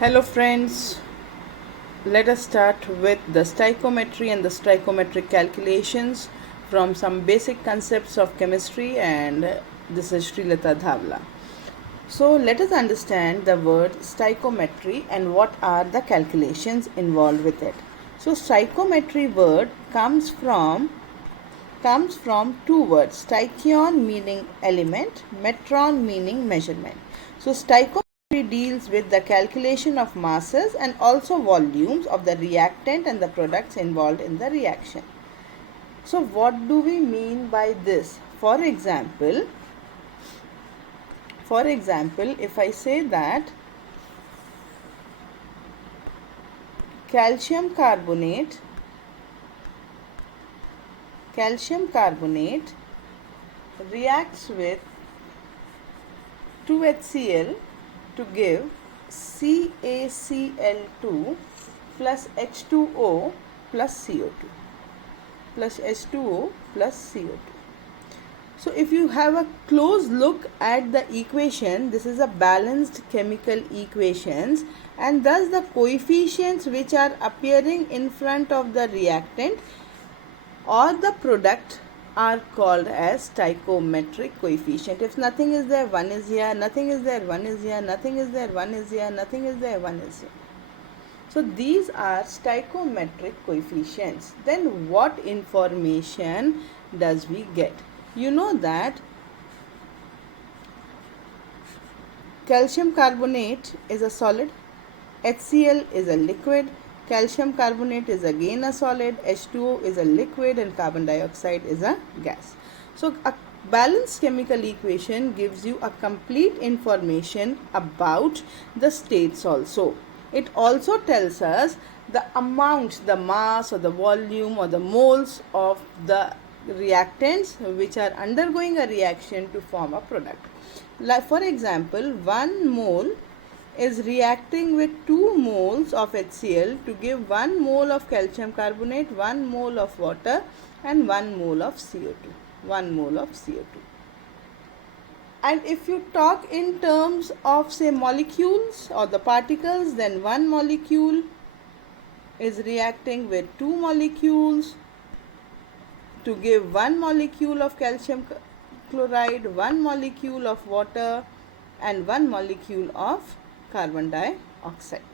Hello friends, let us start with the stoichiometry and the stoichiometric calculations from some basic concepts of chemistry, and this is Srilata Dhavla. So let us understand the word stoichiometry and what are the calculations involved with it. So stoichiometry word comes from two words, staichion meaning element, metron meaning measurement. So stoichiometry deals with the calculation of masses and also volumes of the reactant and the products involved in the reaction. So what do we mean by this? For example, if I say that calcium carbonate reacts with 2HCl to give CaCl2 plus H2O plus CO2. So if you have a close look at the equation, this is a balanced chemical equations, and thus the coefficients which are appearing in front of the reactant or the product are called as stoichiometric coefficient. If nothing is there, 1 is here, nothing is there, 1 is here, nothing is there, 1 is here, nothing is there, 1 is here. So these are stoichiometric coefficients. Then what information does we get? You know that calcium carbonate is a solid, HCl is a liquid, calcium carbonate is again a solid, H2O is a liquid, and carbon dioxide is a gas. So a balanced chemical equation gives you a complete information about the states also. It also tells us the amount, the mass or the volume or the moles of the reactants which are undergoing a reaction to form a product. Like for example, 1 mole is reacting with 2 moles of HCl to give 1 mole of calcium carbonate, 1 mole of water, and 1 mole of CO2. And if you talk in terms of say molecules or the particles, then 1 molecule is reacting with 2 molecules to give 1 molecule of calcium chloride, 1 molecule of water, and 1 molecule of carbon dioxide.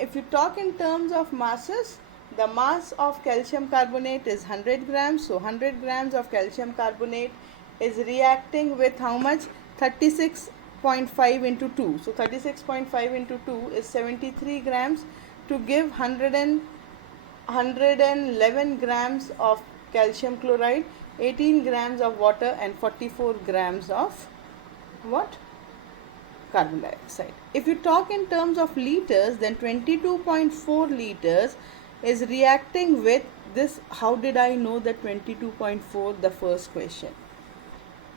If you talk in terms of masses, the mass of calcium carbonate is 100 grams. So 100 grams of calcium carbonate is reacting with how much? 36.5 into 2. So 36.5 into 2 is 73 grams to give 111 grams of calcium chloride, 18 grams of water, and 44 grams of what? Carbon dioxide. If you talk in terms of liters, then 22.4 liters is reacting with this. How did I know that 22.4? The first question.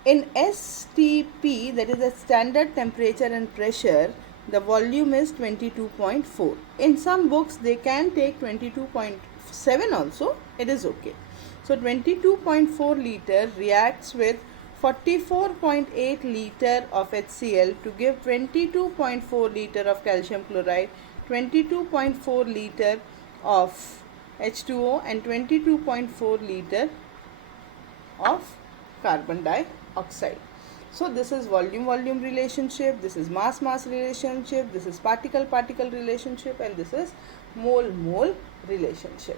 In STP, that is the standard temperature and pressure, the volume is 22.4. In some books, they can take 22.7 also. It is okay. So 22.4 liter reacts with 44.8 liter of HCl to give 22.4 liter of calcium chloride, 22.4 liter of H2O, and 22.4 liter of carbon dioxide. So this is volume relationship, this is mass relationship, this is particle relationship, and this is mole relationship.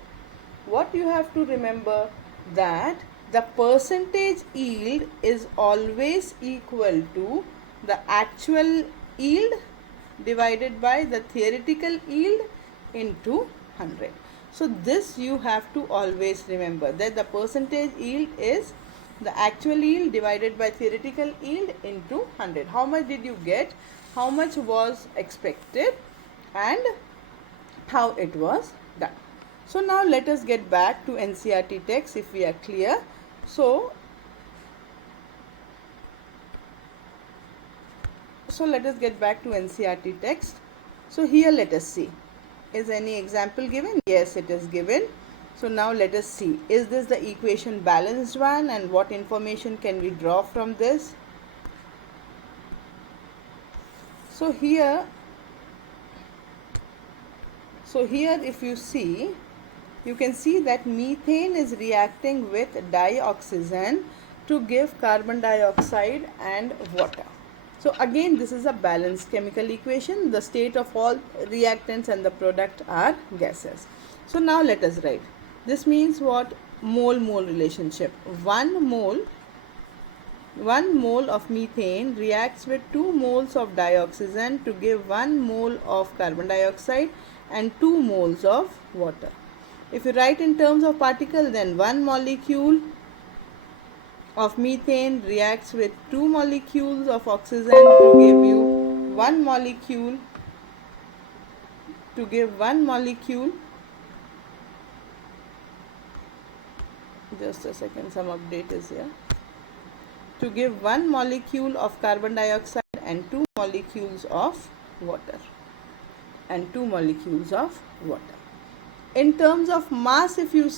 What you have to remember, that the percentage yield is always equal to the actual yield divided by the theoretical yield into 100. So this you have to always remember, that the percentage yield is the actual yield divided by theoretical yield into 100. How much did you get? How much was expected? And how it was done. So now let us get back to NCERT text if we are clear. So let us get back to NCERT text. So here let us see. Is any example given? Yes, it is given. So now let us see. Is this the equation balanced one, and what information can we draw from this? So here So here if you see, you can see that methane is reacting with dioxygen to give carbon dioxide and water. So again, this is a balanced chemical equation. The state of all reactants and the product are gases. So now let us write. This means what? Mole-mole relationship. One mole of methane reacts with 2 moles of dioxygen to give 1 mole of carbon dioxide and 2 moles of water. If you write in terms of particle, then 1 molecule of methane reacts with 2 molecules of oxygen to give you 1 molecule, just a second, some update is here, to give 1 molecule of carbon dioxide and 2 molecules of water. In terms of mass, if you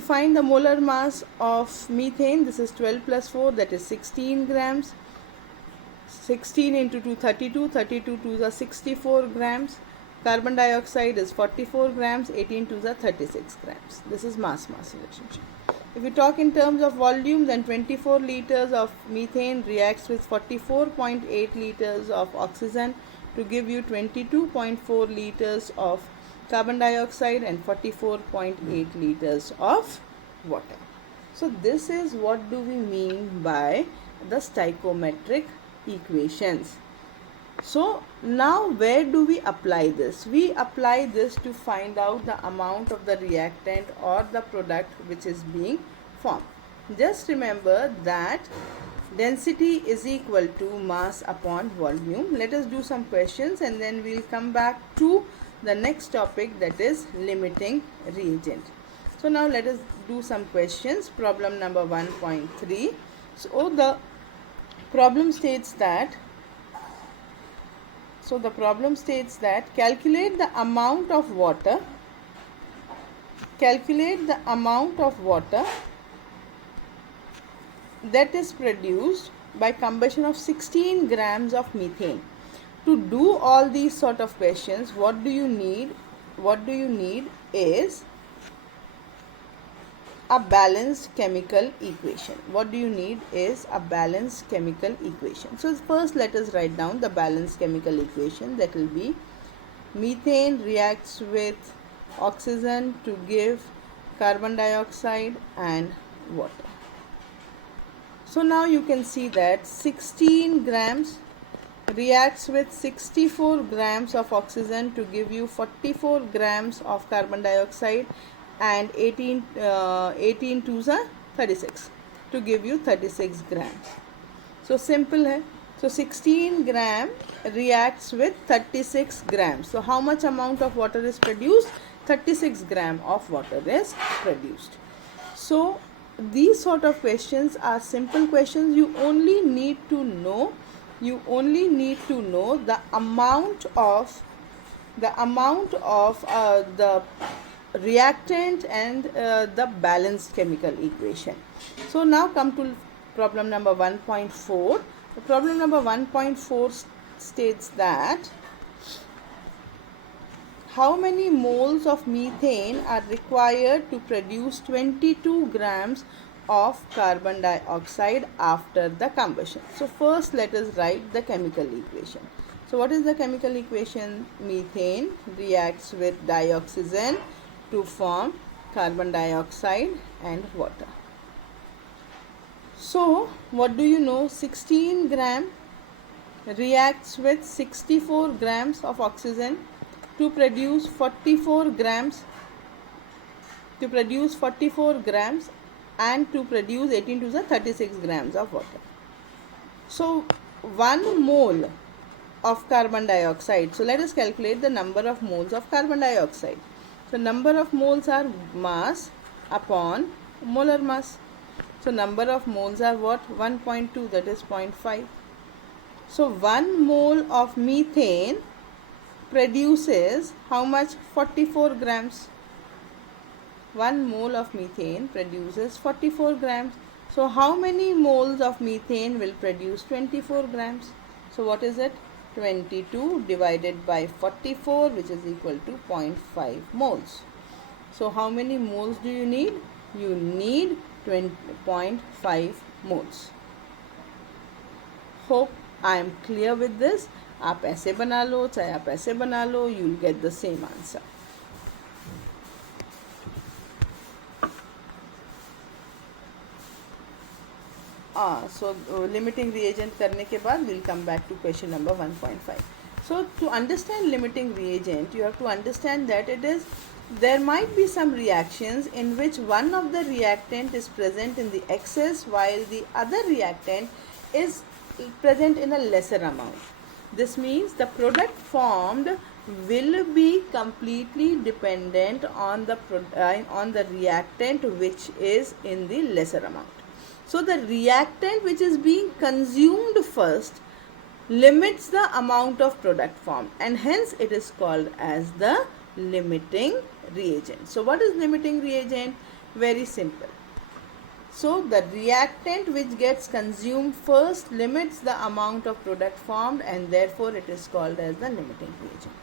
find the molar mass of methane, this is 12 plus 4, that is 16 grams. 16 into 2, 32, 32 2s are 64 grams. Carbon dioxide is 44 grams, 18 2s are 36 grams. This is mass-mass relationship. If you talk in terms of volume, then 24 liters of methane reacts with 44.8 liters of oxygen to give you 22.4 liters of carbon dioxide and 44.8 liters of water. So this is what do we mean by the stoichiometric equations. So now where do we apply this? We apply this to find out the amount of the reactant or the product which is being formed. Just remember that density is equal to mass upon volume. Let us do some questions and then we'll come back to the next topic, that is limiting reagent. So now let us do some questions. Problem number 1.3. So the problem states that calculate the amount of water that is produced by combustion of 16 grams of methane. To do all these sort of questions, what do you need is a balanced chemical equation. So first let us write down the balanced chemical equation. That will be methane reacts with oxygen to give carbon dioxide and water. So now you can see that 16 grams reacts with 64 grams of oxygen to give you 44 grams of carbon dioxide and 18 2s are 36 to give you 36 grams. So simple hai. So 16 gram reacts with 36 grams. So how much amount of water is produced? 36 gram of water is produced. So these sort of questions are simple questions. You only need to know the amount of the reactant and the balanced chemical equation. So now come to problem number 1.4. The problem number 1.4 states that how many moles of methane are required to produce 22 grams of carbon dioxide after the combustion. So first let us write the chemical equation. So what is the chemical equation? Methane reacts with dioxygen to form carbon dioxide and water. So what do you know? 16 gram reacts with 64 grams of oxygen to produce 44 grams and to produce 18 to the 36 grams of water. So 1 mole of carbon dioxide. So let us calculate the number of moles of carbon dioxide. So number of moles are mass upon molar mass. So number of moles are what? 1.2, that is 0.5. So 1 mole of methane produces how much? 44 grams. 1 mole of methane produces 44 grams. So how many moles of methane will produce 24 grams? So what is it? 22 divided by 44, which is equal to 0.5 moles. So how many moles do you need? You need 20.5 moles. Hope I am clear with this. आप ऐसे बना लो चाहे आप ऐसे बना लो, you will get the same answer. So limiting reagent करने के बाद we'll come back to question number 1.5. So to understand limiting reagent, you have to understand that there might be some reactions in which one of the reactant is present in the excess while the other reactant is present in a lesser amount. This means the product formed will be completely dependent on the reactant which is in the lesser amount. So the reactant which is being consumed first limits the amount of product formed, and hence it is called as the limiting reagent. So what is limiting reagent? Very simple. So the reactant which gets consumed first limits the amount of product formed, and therefore it is called as the limiting reagent.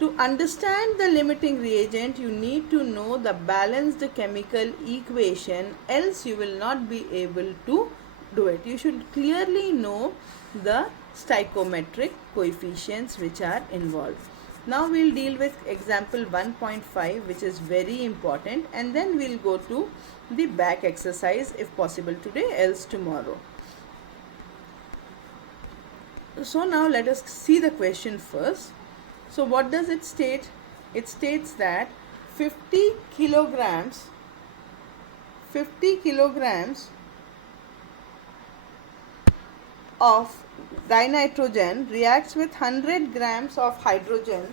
To understand the limiting reagent, you need to know the balanced chemical equation, else you will not be able to do it. You should clearly know the stoichiometric coefficients which are involved. Now we'll deal with example 1.5, which is very important, and then we'll go to the back exercise if possible today, else tomorrow. So now let us see the question first. So what does it state? It states that 50 kilograms of dinitrogen reacts with 100 grams of hydrogen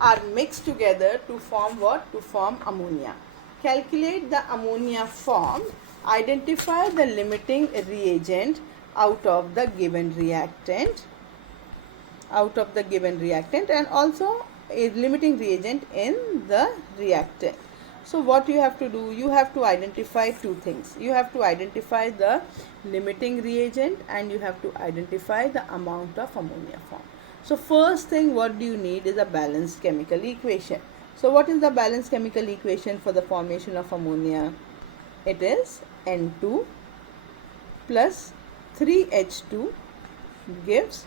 are mixed together to form what? To form ammonia. Calculate the ammonia formed. Identify the limiting reagent out of the given reactant and also a limiting reagent in the reactant. So what you have to do? You have to identify two things. You have to identify the limiting reagent and you have to identify the amount of ammonia formed. So first thing what do you need is a balanced chemical equation. So what is the balanced chemical equation for the formation of ammonia? It is N2 plus 3H2 gives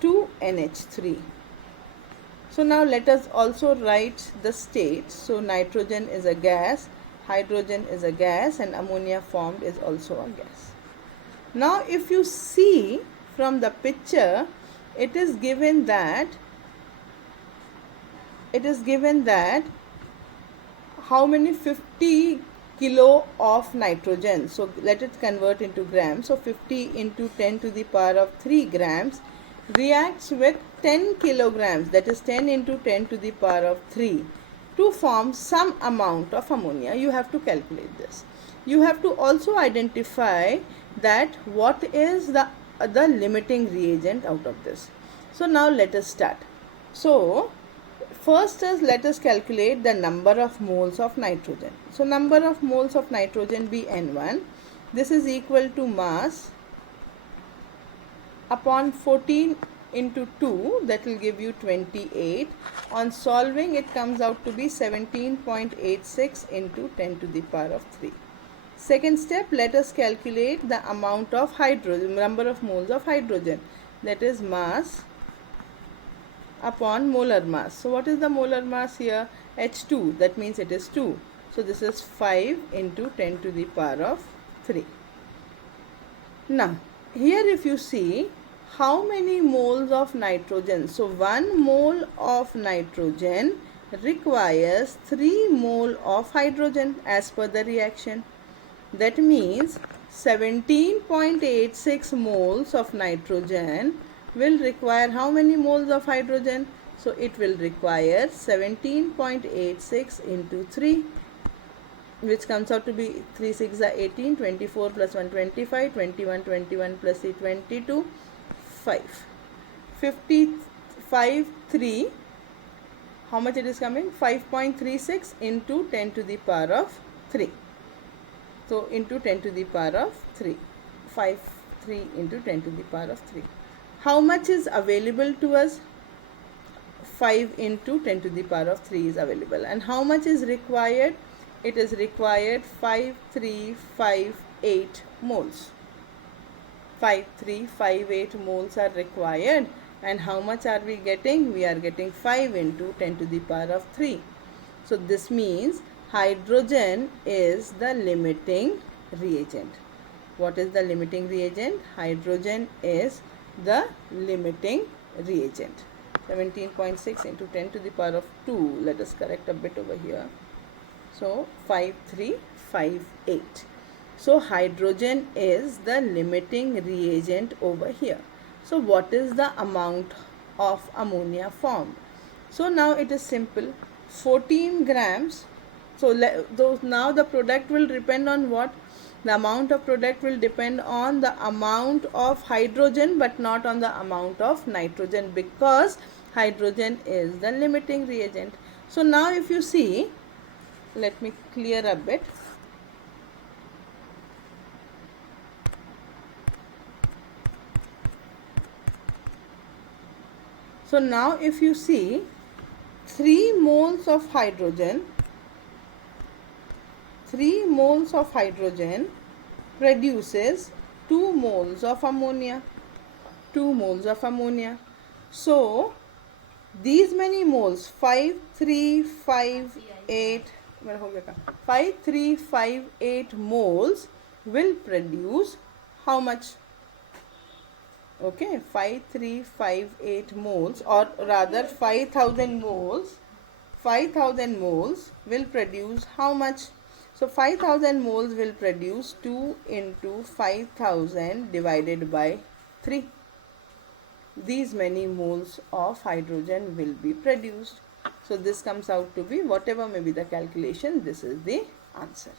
2NH3. So now let us also write the states. So nitrogen is a gas, hydrogen is a gas, and ammonia formed is also a gas. Now if you see from the picture, it is given that how many 50 kilo of nitrogen. So let it convert into grams. So 50 into 10 to the power of 3 grams reacts with 10 kilograms, that is 10 into 10 to the power of 3, to form some amount of ammonia. You have to calculate this. You have to also identify that what is the limiting reagent out of this. So now let us start. So first is let us calculate the number of moles of nitrogen. So number of moles of nitrogen be N1. This is equal to mass upon 14 into 2, that will give you 28. On solving, it comes out to be 17.86 into 10 to the power of 3. Second step, let us calculate the amount of hydrogen, number of moles of hydrogen, that is mass upon molar mass. So what is the molar mass here? H2, that means it is 2. So this is 5 into 10 to the power of 3. Now here if you see how many moles of nitrogen, so 1 mole of nitrogen requires 3 mole of hydrogen as per the reaction. That means 17.86 moles of nitrogen will require how many moles of hydrogen? So it will require 17.86 into 3, which comes out to be 3 6 are 18, 24 plus 1 25, 21 plus 3 22, 5. 55 3, how much it is coming? 5.36 into 10 to the power of 3. So into 10 to the power of 3, 5 3 into 10 to the power of 3. How much is available to us? 5 into 10 to the power of 3 is available. And how much is required? It is required 5358 moles. 5358 moles are required. And how much are we getting? We are getting 5 into 10 to the power of 3. So this means hydrogen is the limiting reagent. What is the limiting reagent? Hydrogen is the limiting reagent. 17.6 into 10 to the power of 2. Let us correct a bit over here. So 5358. So hydrogen is the limiting reagent over here. So what is the amount of ammonia formed? So now it is simple. 14 grams. So now the product will depend on what? The amount of product will depend on the amount of hydrogen, but not on the amount of nitrogen, because hydrogen is the limiting reagent. So now if you see, let me clear a bit. So now if you see, 3 moles of hydrogen produces 2 moles of ammonia. 2 moles of ammonia. So these many moles, 5358 moles will produce how much? Okay, 5358 moles, or rather 5000 moles. 5000 moles will produce how much? So 5000 moles will produce 2 into 5000 divided by 3. These many moles of hydrogen will be produced. So this comes out to be, whatever may be the calculation, this is the answer.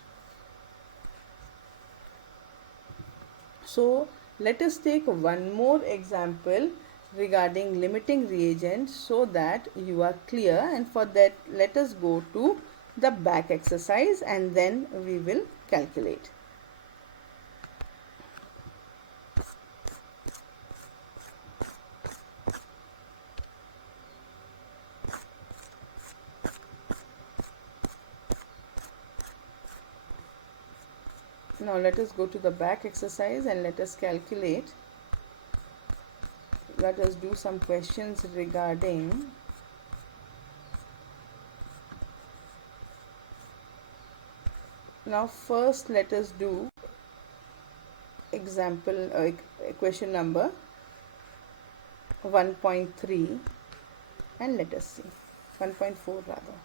So let us take one more example regarding limiting reagents so that you are clear, and for that let us go to the back exercise and then we will calculate. Now let us go to the back exercise and let us calculate. Let us do some questions regarding now. First let us do example question number 1.3 and let us see 1.4 rather.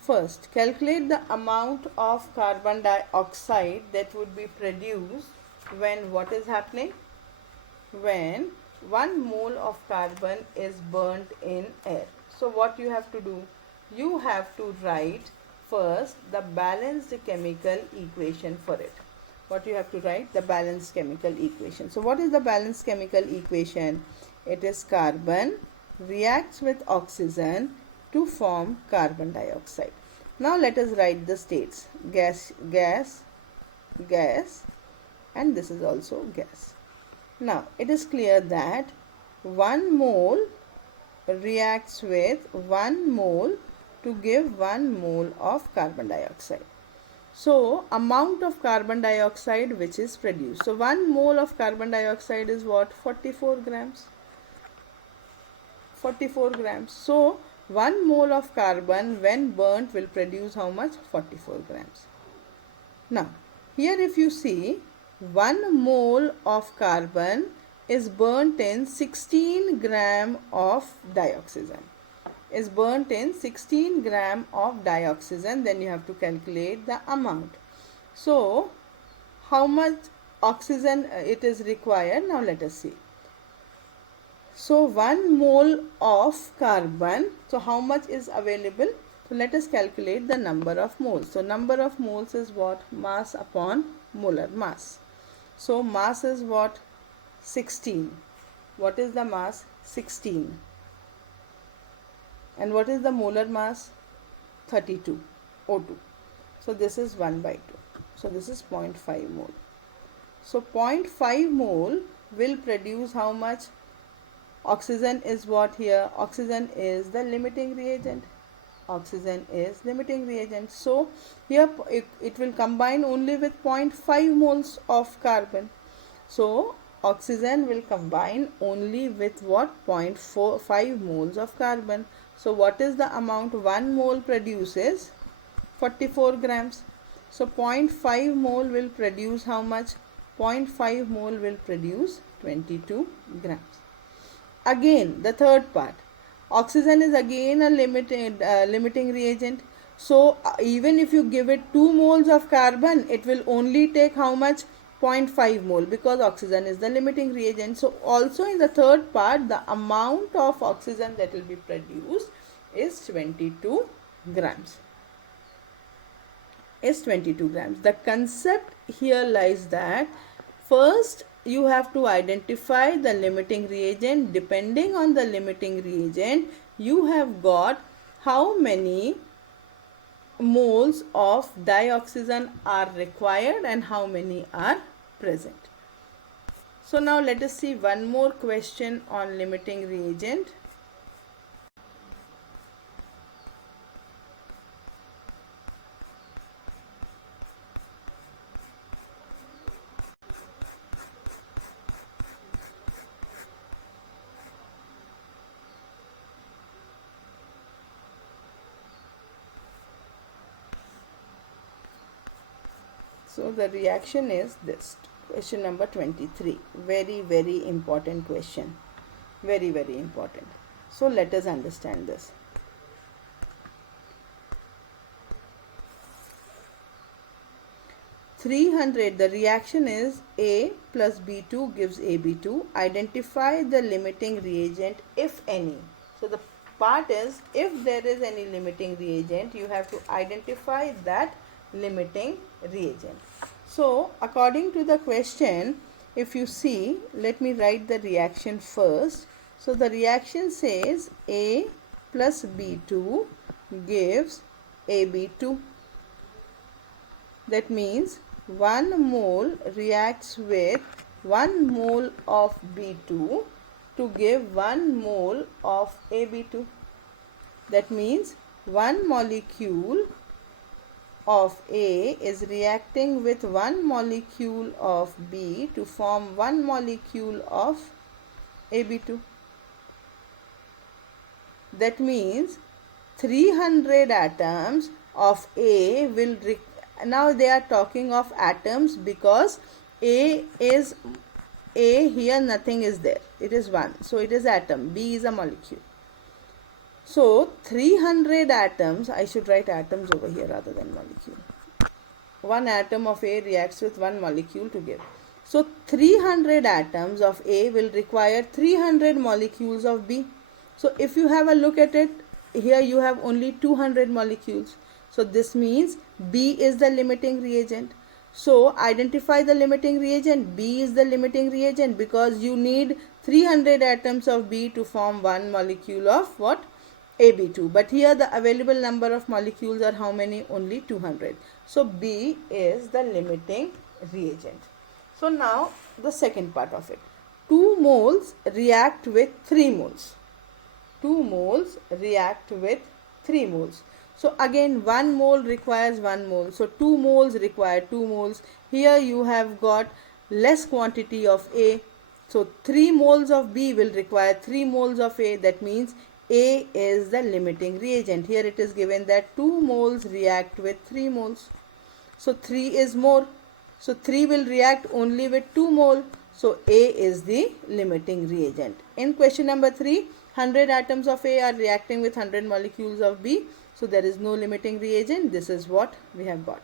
First, calculate the amount of carbon dioxide that would be produced when what is happening? When 1 mole of carbon is burnt in air. So what you have to do? You have to write first the balanced chemical equation for it. What you have to write? The balanced chemical equation. So what is the balanced chemical equation? It is carbon reacts with oxygen to form carbon dioxide. Now let us write the states. Gas, gas, gas, and this is also gas. Now it is clear that 1 mole reacts with 1 mole to give 1 mole of carbon dioxide. So amount of carbon dioxide which is produced. So 1 mole of carbon dioxide is what? 44 grams. 44 grams. So 1 mole of carbon when burnt will produce how much? 44 grams. Now here if you see, 1 mole of carbon is burnt in 16 gram of dioxygen. Is burnt in 16 gram of dioxygen. Then you have to calculate the amount. So how much oxygen it is required? Now let us see. So 1 mole of carbon, so how much is available? So let us calculate the number of moles. So number of moles is what? Mass upon molar mass. So mass is what? 16. What is the mass? 16. And what is the molar mass? 32, O2. So this is 1 by 2. So this is 0.5 mole. So 0.5 mole will produce how much? Oxygen is what here? Oxygen is the limiting reagent. Oxygen is limiting reagent. So here it will combine only with 0.5 moles of carbon. So oxygen will combine only with what? 0.45 moles of carbon. So what is the amount 1 mole produces? 44 grams. So 0.5 mole will produce how much? 0.5 mole will produce 22 grams. Again, the third part. Oxygen is again a limiting reagent. So even if you give it 2 moles of carbon, it will only take how much? 0.5 mole, because oxygen is the limiting reagent. So also in the third part, the amount of oxygen that will be produced is 22 grams. The concept here lies that first you have to identify the limiting reagent. Depending on the limiting reagent, you have got how many moles of dioxygen are required and how many are present. So now let us see one more question on limiting reagent. So the reaction is this. Question number 23. Very, very important question. Very, very important. So let us understand this. 300, the reaction is A plus B2 gives AB2. Identify the limiting reagent if any. So the part is, if there is any limiting reagent, you have to identify that limiting reagent. So according to the question, if you see, let me write the reaction first. So the reaction says A plus B2 gives AB2. That means 1 mole reacts with 1 mole of B2 to give 1 mole of AB2. That means 1 molecule of A is reacting with 1 molecule of B to form 1 molecule of AB2. That means 300 atoms of A will now they are talking of atoms because A is A, here nothing is there, it is 1, so it is atom. B is a molecule. So 300 atoms, I should write atoms over here rather than molecule. 1 atom of A reacts with 1 molecule to give. So 300 atoms of A will require 300 molecules of B. So if you have a look at it, here you have only 200 molecules. So this means B is the limiting reagent. So identify the limiting reagent. B is the limiting reagent because you need 300 atoms of B to form 1 molecule of what? AB2. But here the available number of molecules are how many? Only 200. So B is the limiting reagent. So now the second part of it. 2 moles react with 3 moles. 2 moles react with 3 moles. So again 1 mole requires 1 mole. So 2 moles require 2 moles. Here you have got less quantity of A. So 3 moles of B will require 3 moles of A. That means A is the limiting reagent. Here it is given that 2 moles react with 3 moles. So 3 is more. So 3 will react only with 2 mole. So A is the limiting reagent. In question number 3, 100 atoms of A are reacting with 100 molecules of B. So there is no limiting reagent. This is what we have got.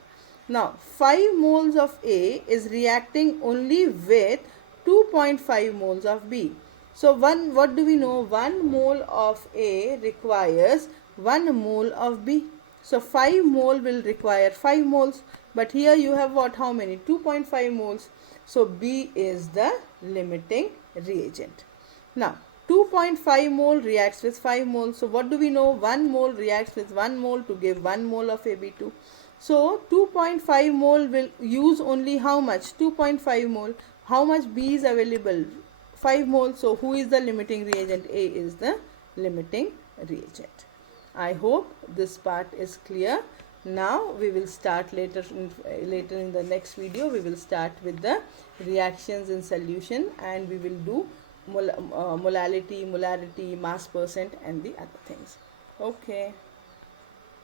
Now 5 moles of A is reacting only with 2.5 moles of B. So what do we know? 1 mole of A requires 1 mole of B. So 5 mole will require 5 moles. But here you have what? How many? 2.5 moles. So B is the limiting reagent. Now 2.5 mole reacts with 5 moles. So what do we know? 1 mole reacts with 1 mole to give 1 mole of AB2. So 2.5 mole will use only how much? 2.5 mole. How much B is available? 5 moles. So who is the limiting reagent? A is the limiting reagent. I hope this part is clear. Now we will start later in the next video. We will start with the reactions in solution, and we will do molality, molarity, mass percent, and the other things. Okay.